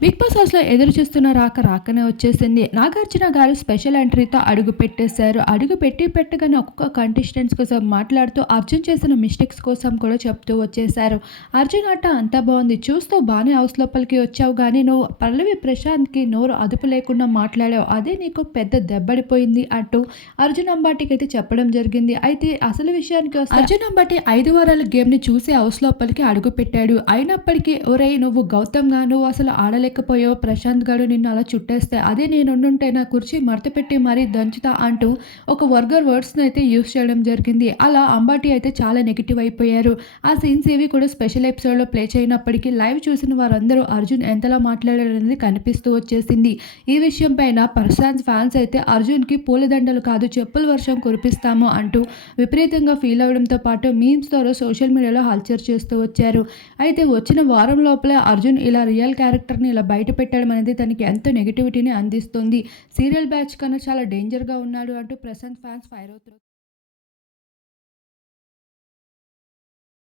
Big boss హౌస్‌లో ఎదురు చూస్తున్న రాక రాకనే వచ్చేసింది. నాగార్జున గారు స్పెషల్ ఎంట్రీతో అడుగు పెట్టేశారు. అడుగు పెట్టగానే ఒక్కొక్క కంటెస్టెంట్స్ కోసం మాట్లాడుతూ అర్జున్ చేసిన మిస్టేక్స్ కోసం కూడా చెప్తూ వచ్చేశారు. అర్జున్ ఆట అంతా బావుంది. చూస్తూ బానే హౌస్ లోపలికి వచ్చావు గానీ నువ్వు పల్లవి ప్రశాంత్‌కి నోరు అదుపు లేకుండా మాట్లాడావు. అదే నీకు పెద్ద దెబ్బడిపోయింది అంటూ అర్జున్ అంబాటికైతే చెప్పడం జరిగింది. అయితే అసలు విషయానికి వస్తే అర్జున్ అంబాటి 5 వారాల గేమ్‌ని చూసి హౌస్ లోపలికి అడుగుపెట్టాడు. అయినప్పటికీ ఒరేయ్! నువ్వు గౌతమ్ గా నువ్వు అసలు ఆడలేకపోయావు. ప్రశాంత్ గాడు నిన్ను అలా చుట్టేస్తే అదే నేనుండుంటే నా కుర్చీ మడతపెట్టి మరీ దంచుతా అంటూ ఒక వల్గర్ వర్డ్స్‌ని అయితే యూజ్ చేయడం జరిగింది. అలా అంబాటి అయితే చాలా నెగెటివ్ అయిపోయారు. ఆ సీన్స్ ఏవి కూడా స్పెషల్ ఎపిసోడ్‌లో ప్లే చేయనప్పటికీ లైవ్ చూసిన వారందరూ అర్జున్ ఎంతలా మాట్లాడాడనేది కనిపిస్తూ వచ్చేసింది. ఈ విషయం పైన ప్రశాంత్ ఫ్యాన్స్ అయితే అర్జున్‌కి పూలదండలు కాదు చెప్పుల వర్షం కురిపిస్తాము అంటూ విపరీతంగా ఫీల్ అవ్వడంతో పాటు మీమ్స్ ద్వారా సోషల్ మీడియాలో హల్చల్ చేస్తూ వచ్చారు. అయితే వచ్చిన వారం లోపలే అర్జున్ ఇలా రియల్ క్యారెక్టర్‌ని ఇలా బయట పెట్టడం అనేది తనకి ఎంతో నెగటివిటీని అందిస్తుంది. సీరియల్ బ్యాచ్ కన్నా చాలా డేంజర్‌గా ఉన్నాడు అంటూ ప్రశాంత్ ఫ్యాన్స్ ఫైర్ అవుతున్నారు.